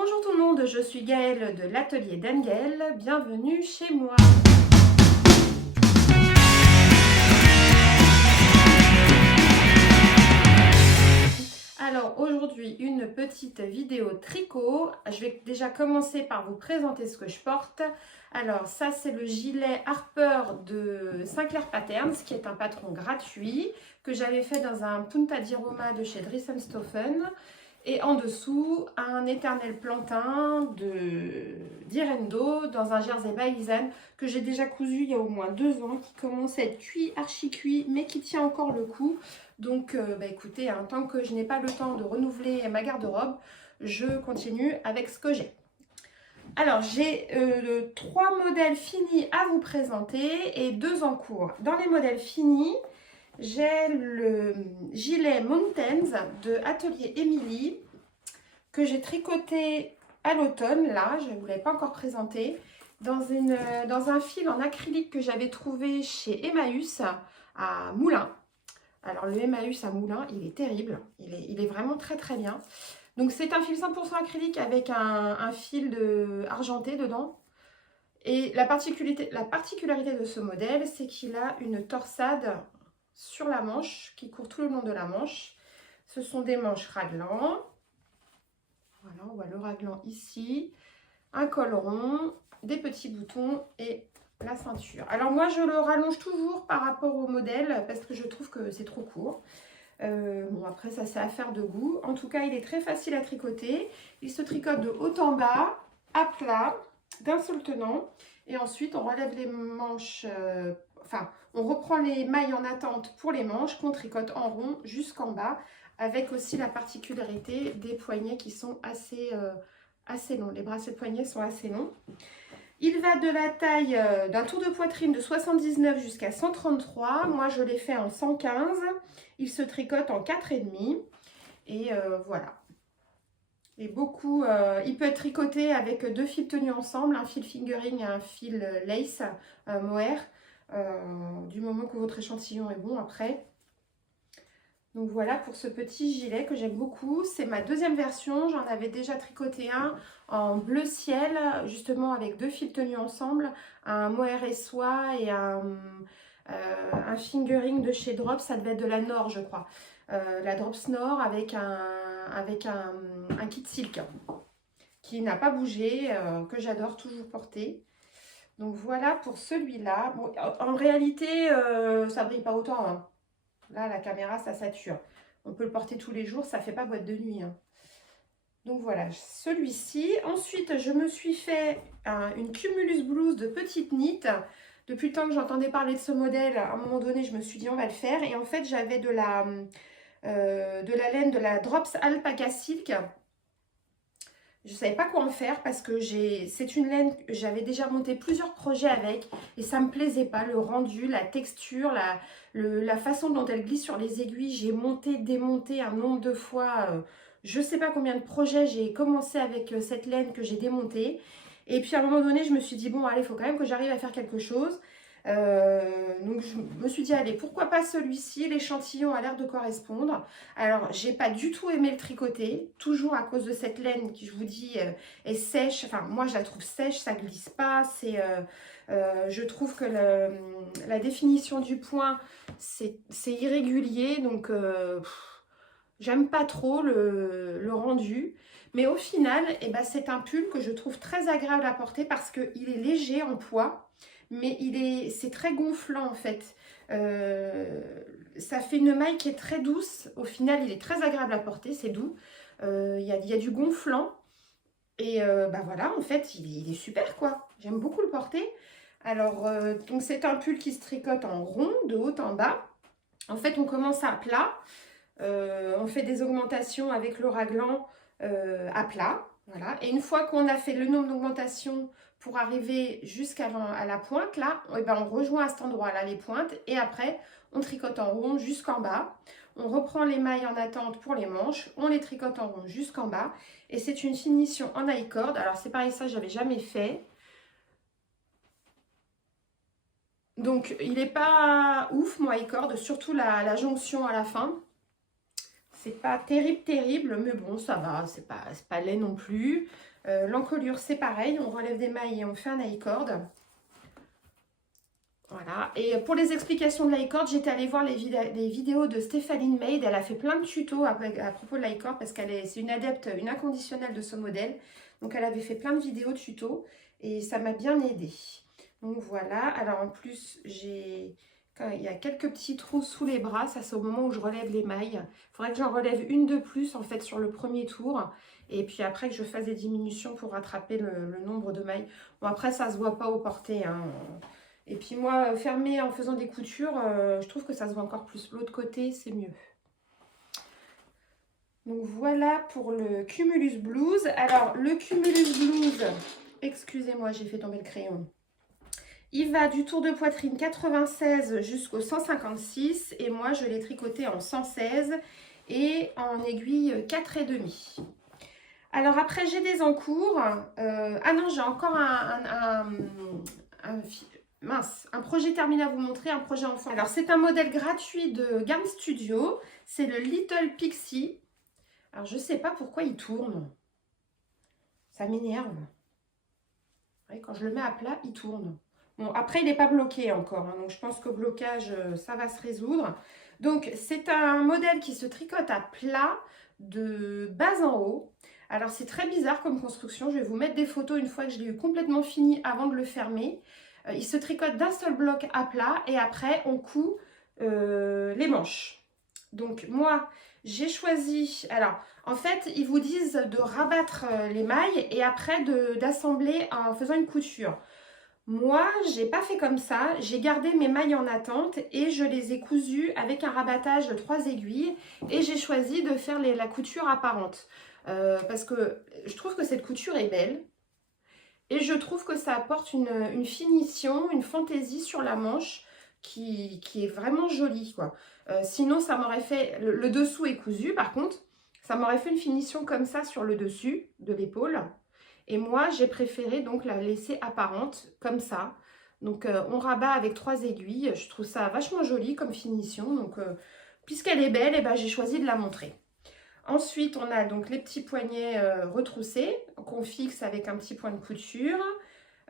Bonjour tout le monde, je suis Gaëlle de l'atelier d'Anne-Gaëlle, bienvenue chez moi. Alors aujourd'hui une petite vidéo tricot. Je vais déjà commencer par vous présenter ce que je porte. Alors ça c'est le gilet Harper de Sinclair Patterns qui est un patron gratuit que j'avais fait dans un Punta di Roma de chez Dressenstoffen. Et en dessous, un éternel plantain d'Irendo dans un jersey Baisan que j'ai déjà cousu il y a au moins 2 ans, qui commence à être cuit, archi cuit, mais qui tient encore le coup. Donc écoutez, tant que je n'ai pas le temps de renouveler ma garde-robe, je continue avec ce que j'ai. Alors, j'ai 3 modèles finis à vous présenter et 2 en cours. Dans les modèles finis, j'ai le gilet Mountains de Atelier Émilie que j'ai tricoté à l'automne. Là, je ne vous l'avais pas encore présenté. Dans un fil en acrylique que j'avais trouvé chez Emmaüs à Moulins. Alors, le Emmaüs à Moulins, il est terrible. Il est vraiment très très bien. Donc, c'est un fil 100% acrylique avec un fil argenté dedans. Et la particularité de ce modèle, c'est qu'il a une torsade sur la manche, qui court tout le long de la manche. Ce sont des manches raglan. Voilà, on voit le raglan ici. Un col rond, des petits boutons et la ceinture. Alors moi, je le rallonge toujours par rapport au modèle parce que je trouve que c'est trop court. Bon, après, ça, c'est affaire de goût. En tout cas, il est très facile à tricoter. Il se tricote de haut en bas, à plat, d'un seul tenant. Et ensuite, on relève les manches, on reprend les mailles en attente pour les manches qu'on tricote en rond jusqu'en bas, avec aussi la particularité des poignets qui sont assez longs. Les bracelets de poignets sont assez longs. Il va de la taille d'un tour de poitrine de 79 jusqu'à 133. Moi, je l'ai fait en 115. Il se tricote en 4,5. Et voilà. Et beaucoup, il peut être tricoté avec 2 fils tenus ensemble, un fil fingering et un fil lace mohair, du moment que votre échantillon est bon après. Donc voilà pour ce petit gilet que j'aime beaucoup. C'est ma 2e version. J'en avais déjà tricoté un en bleu ciel, justement avec 2 fils tenus ensemble, un mohair et soie et un fingering de chez Drops. Ça devait être de la Nord, je crois. La Drops Nord avec un kit silk qui n'a pas bougé, que j'adore toujours porter. Donc voilà pour celui-là. Bon, en réalité, ça brille pas autant, hein. Là, la caméra, ça sature. On peut le porter tous les jours, ça fait pas boîte de nuit, hein. Donc voilà, celui-ci. Ensuite, je me suis fait une Cumulus blouse de petite knit. Depuis le temps que j'entendais parler de ce modèle, à un moment donné, je me suis dit on va le faire. Et en fait, j'avais de la laine de la Drops Alpaca Silk. Je ne savais pas quoi en faire parce que c'est une laine que j'avais déjà monté plusieurs projets avec et ça ne me plaisait pas, le rendu, la texture, la façon dont elle glisse sur les aiguilles. J'ai monté, démonté un nombre de fois, je ne sais pas combien de projets j'ai commencé avec cette laine que j'ai démontée. Et puis à un moment donné, je me suis dit, bon allez, il faut quand même que j'arrive à faire quelque chose. Donc je me suis dit, allez, pourquoi pas celui-ci, l'échantillon a l'air de correspondre. Alors, j'ai pas du tout aimé le tricoter, toujours à cause de cette laine qui, je vous dis, est sèche. Enfin, moi, je la trouve sèche, ça glisse pas. Je trouve que la définition du point, c'est irrégulier. Donc, j'aime pas trop le rendu. Mais au final, c'est un pull que je trouve très agréable à porter parce qu'il est léger en poids. Mais c'est très gonflant en fait. Ça fait une maille qui est très douce. Au final, il est très agréable à porter, c'est doux. Il y a du gonflant. Et voilà, en fait, il est super quoi. J'aime beaucoup le porter. Alors, donc c'est un pull qui se tricote en rond, de haut en bas. En fait, on commence à plat. On fait des augmentations avec le raglan à plat. Voilà. Et une fois qu'on a fait le nombre d'augmentations pour arriver jusqu'à la pointe, là, on rejoint à cet endroit-là les pointes. Et après, on tricote en rond jusqu'en bas. On reprend les mailles en attente pour les manches. On les tricote en rond jusqu'en bas. Et c'est une finition en I-cord. Alors, c'est pareil, ça, j'avais jamais fait. Donc, il n'est pas ouf, mon I-cord, surtout la jonction à la fin. C'est pas terrible, terrible, mais bon, ça va, c'est pas laid non plus. L'encolure, c'est pareil, on relève des mailles et on fait un I-cord. Voilà, et pour les explications de l'i-cord, j'étais allée voir les vidéos de Stéphanie Maid. Elle a fait plein de tutos à propos de l'i-cord parce c'est une adepte, une inconditionnelle de ce modèle. Donc elle avait fait plein de vidéos de tutos et ça m'a bien aidé. Donc voilà, alors en plus, il y a quelques petits trous sous les bras, ça c'est au moment où je relève les mailles. Il faudrait que j'en relève une de plus en fait sur le premier tour. Et puis après que je fasse des diminutions pour rattraper le nombre de mailles. Bon après ça se voit pas au porté, hein. Et puis moi, fermer en faisant des coutures, je trouve que ça se voit encore plus. L'autre côté, c'est mieux. Donc voilà pour le Cumulus Blues. Alors, le Cumulus Blues, excusez-moi, j'ai fait tomber le crayon. Il va du tour de poitrine 96 jusqu'au 156. Et moi, je l'ai tricoté en 116 et en aiguille 4,5. Alors après, j'ai des encours. Ah non, j'ai encore un projet terminé à vous montrer, un projet enfant. Alors, c'est un modèle gratuit de Garn Studio. C'est le Little Pixie. Alors, je ne sais pas pourquoi il tourne. Ça m'énerve. Quand je le mets à plat, il tourne. Bon, après, il n'est pas bloqué encore. Hein, donc, je pense qu'au blocage, ça va se résoudre. Donc, c'est un modèle qui se tricote à plat de bas en haut. Alors, c'est très bizarre comme construction. Je vais vous mettre des photos une fois que je l'ai eu complètement fini avant de le fermer. Il se tricote d'un seul bloc à plat et après, on coud les manches. Donc, moi, j'ai choisi... Alors, en fait, ils vous disent de rabattre les mailles et après d'assembler en faisant une couture. Moi, j'ai pas fait comme ça. J'ai gardé mes mailles en attente et je les ai cousues avec un rabattage de 3 aiguilles. Et j'ai choisi de faire la couture apparente. Parce que je trouve que cette couture est belle. Et je trouve que ça apporte une finition, une fantaisie sur la manche qui est vraiment jolie, quoi. Sinon, ça m'aurait fait... Le dessous est cousu, par contre. Ça m'aurait fait une finition comme ça sur le dessus de l'épaule. Et moi, j'ai préféré donc la laisser apparente, comme ça. Donc, on rabat avec 3 aiguilles. Je trouve ça vachement joli comme finition. Donc, puisqu'elle est belle, eh ben, j'ai choisi de la montrer. Ensuite, on a donc les petits poignets retroussés qu'on fixe avec un petit point de couture.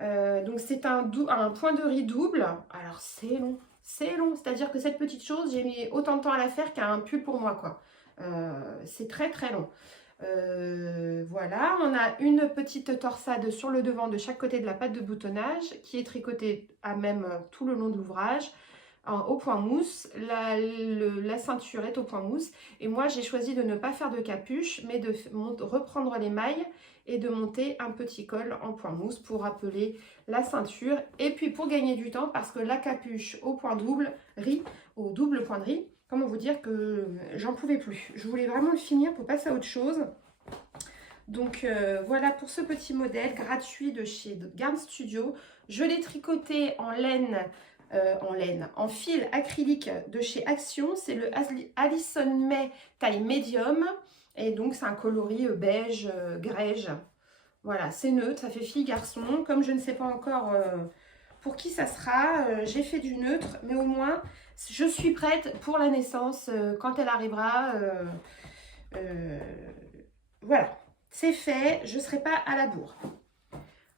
Donc, c'est un point de riz double. Alors, c'est long. C'est long. C'est-à-dire que cette petite chose, j'ai mis autant de temps à la faire qu'un pull pour moi, quoi. C'est très, très long. Voilà, on a une petite torsade sur le devant de chaque côté de la patte de boutonnage qui est tricotée à même tout le long de l'ouvrage au point mousse. La ceinture est au point mousse et moi j'ai choisi de ne pas faire de capuche mais de reprendre les mailles et de monter un petit col en point mousse pour appeler la ceinture et puis pour gagner du temps parce que la capuche au point double riz, au double point de riz, comment vous dire que j'en pouvais plus. Je voulais vraiment le finir pour passer à autre chose. Donc voilà pour ce petit modèle gratuit de chez Garn Studio. Je l'ai tricoté en en fil acrylique de chez Action. C'est le Alison May taille médium. Et donc c'est un coloris beige, grège. Voilà, c'est neutre, ça fait fille-garçon. Comme je ne sais pas encore... pour qui ça sera, j'ai fait du neutre, mais au moins je suis prête pour la naissance quand elle arrivera. Voilà, c'est fait, je ne serai pas à la bourre.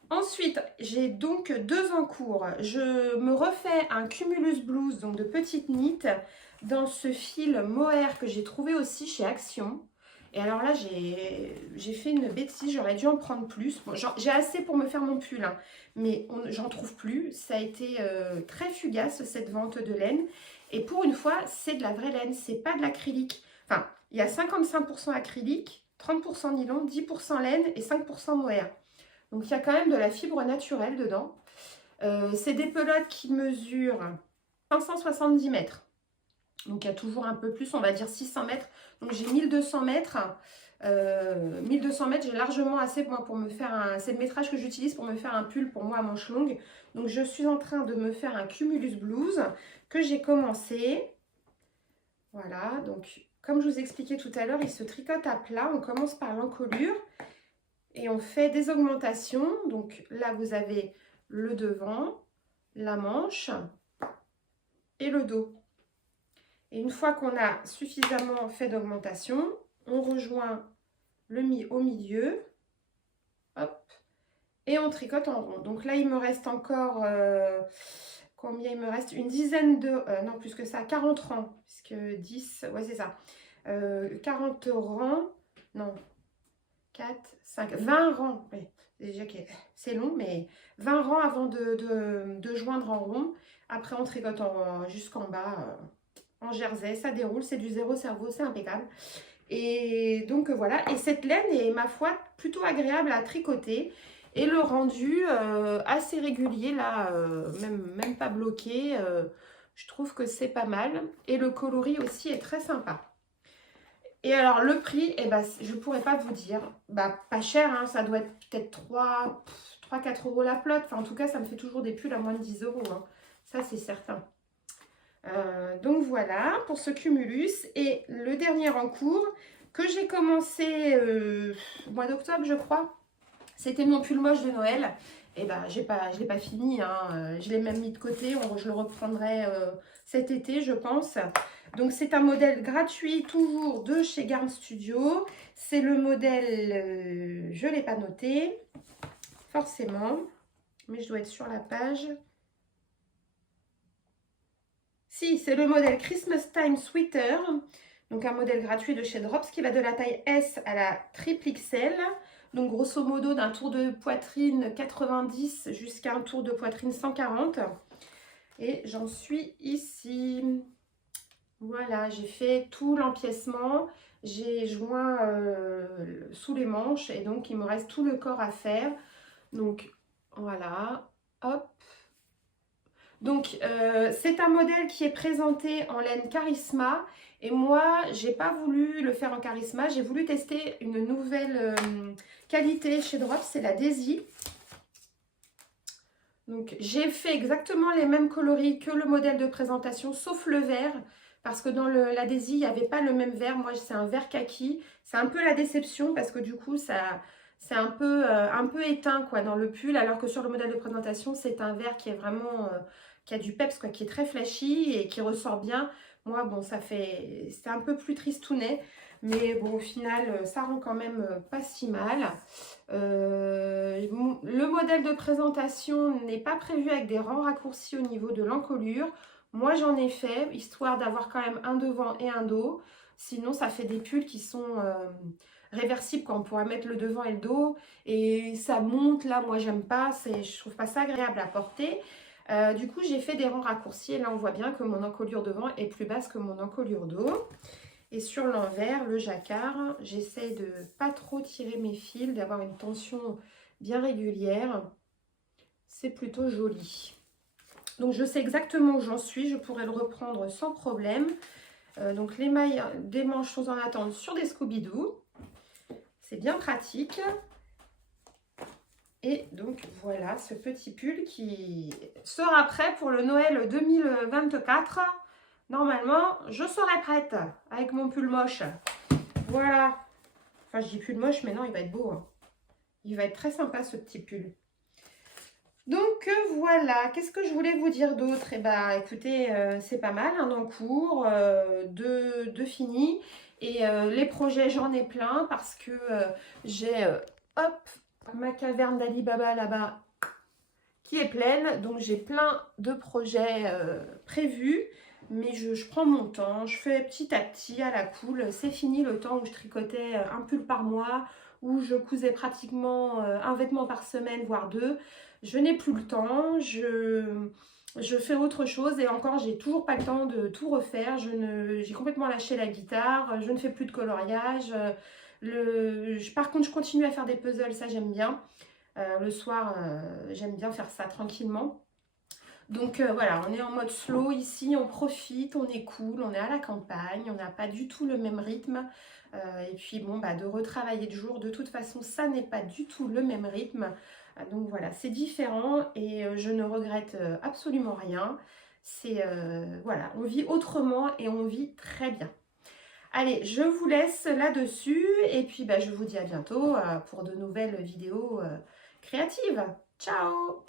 Ensuite, j'ai donc 2 en cours. Je me refais un Cumulus Blues, donc de petites nittes, dans ce fil mohair que j'ai trouvé aussi chez Action. Et alors là, j'ai fait une bêtise, j'aurais dû en prendre plus. Bon, j'ai assez pour me faire mon pull, hein, mais j'en trouve plus. Ça a été très fugace, cette vente de laine. Et pour une fois, c'est de la vraie laine, c'est pas de l'acrylique. Enfin, il y a 55% acrylique, 30% nylon, 10% laine et 5% mohair. Donc, il y a quand même de la fibre naturelle dedans. C'est des pelotes qui mesurent 570 mètres. Donc, il y a toujours un peu plus, on va dire 600 mètres. Donc, j'ai 1200 mètres. 1200 mètres, j'ai largement assez pour me faire un... C'est le métrage que j'utilise pour me faire un pull pour moi à manches longues. Donc, je suis en train de me faire un Cumulus Blues que j'ai commencé. Voilà, donc comme je vous expliquais tout à l'heure, il se tricote à plat. On commence par l'encolure et on fait des augmentations. Donc là, vous avez le devant, la manche et le dos. Et une fois qu'on a suffisamment fait d'augmentation, on rejoint au milieu. Hop. Et on tricote en rond. Donc là, il me reste encore... combien il me reste? Une dizaine de... non, plus que ça, 40 rangs. Puisque 10... Ouais, c'est ça. 40 rangs. Non. 4, 5, 20 rangs. Oui, déjà c'est long, mais 20 rangs avant de joindre en rond. Après, on tricote jusqu'en bas, en jersey. Ça déroule, c'est du zéro cerveau, c'est impeccable. Et donc voilà, et cette laine est, ma foi, plutôt agréable à tricoter. Et le rendu assez régulier, là, même pas bloqué. Je trouve que c'est pas mal. Et le coloris aussi est très sympa. Et alors, le prix, eh ben, je ne pourrais pas vous dire. Bah, pas cher, hein, ça doit être peut-être 3-4 euros la flotte. Enfin, en tout cas, ça me fait toujours des pulls à moins de 10 euros. Hein. Ça, c'est certain. Donc, voilà pour ce cumulus. Et le dernier en cours, que j'ai commencé au mois d'octobre, je crois. C'était mon pull moche de Noël. Et ben, je ne l'ai pas fini. Hein. Je l'ai même mis de côté. Je le reprendrai cet été, je pense. Donc, c'est un modèle gratuit, toujours de chez Garn Studio. C'est le modèle, je ne l'ai pas noté, forcément. Mais je dois être sur la page. Si, c'est le modèle Christmas Time Sweater. Donc, un modèle gratuit de chez Drops qui va de la taille S à la triple XL. Donc, grosso modo, d'un tour de poitrine 90 jusqu'à un tour de poitrine 140. Et j'en suis ici. Voilà, j'ai fait tout l'empiècement. J'ai joint sous les manches et donc il me reste tout le corps à faire. Donc, voilà. Hop. Donc, c'est un modèle qui est présenté en laine Charisma. Et moi, j'ai pas voulu le faire en Charisma. J'ai voulu tester une nouvelle qualité chez Drops, c'est la Daisy. Donc, j'ai fait exactement les mêmes coloris que le modèle de présentation, sauf le vert. Parce que dans la Daisy, il n'y avait pas le même vert. Moi, c'est un vert kaki. C'est un peu la déception parce que du coup, c'est un peu éteint quoi, dans le pull. Alors que sur le modèle de présentation, c'est un vert qui est vraiment... qui a du peps, quoi, qui est très flashy et qui ressort bien. Moi, bon, c'est un peu plus tristounet. Mais bon, au final, ça rend quand même pas si mal. Le modèle de présentation n'est pas prévu avec des rangs raccourcis au niveau de l'encolure. Moi, j'en ai fait, histoire d'avoir quand même un devant et un dos. Sinon, ça fait des pulls qui sont réversibles, quand on pourra mettre le devant et le dos. Et ça monte, là, moi, j'aime pas. Je trouve pas ça agréable à porter. Du coup, j'ai fait des rangs raccourcis. Et là, on voit bien que mon encolure devant est plus basse que mon encolure dos. Et sur l'envers, le jacquard, j'essaie de pas trop tirer mes fils, d'avoir une tension bien régulière. C'est plutôt joli. Donc, je sais exactement où j'en suis. Je pourrais le reprendre sans problème. Donc, les mailles des manches sont en attente sur des Scooby-Doo. C'est bien pratique. Et donc, voilà ce petit pull qui sera prêt pour le Noël 2024. Normalement, je serai prête avec mon pull moche. Voilà. Enfin, je dis pull moche, mais non, il va être beau. Hein. Il va être très sympa, ce petit pull. Donc, voilà. Qu'est-ce que je voulais vous dire d'autre? Eh bien, écoutez, c'est pas mal, un en cours, de fini. Et les projets, j'en ai plein parce que j'ai, hop, ma caverne d'Alibaba là-bas qui est pleine. Donc, j'ai plein de projets prévus. Mais je prends mon temps, je fais petit à petit à la cool. C'est fini le temps où je tricotais un pull par mois, où je cousais pratiquement un vêtement par semaine, voire deux. Je n'ai plus le temps, je fais autre chose et encore, j'ai toujours pas le temps de tout refaire. J'ai complètement lâché la guitare, je ne fais plus de coloriage. Par contre, je continue à faire des puzzles, ça j'aime bien. Le soir, j'aime bien faire ça tranquillement. Donc voilà, on est en mode slow ici, on profite, on est cool, on est à la campagne, on n'a pas du tout le même rythme. Et puis bon, bah, de retravailler de jour, de toute façon, ça n'est pas du tout le même rythme. Donc voilà, c'est différent et je ne regrette absolument rien. Voilà, on vit autrement et on vit très bien. Allez, je vous laisse là-dessus et puis bah, je vous dis à bientôt pour de nouvelles vidéos créatives. Ciao!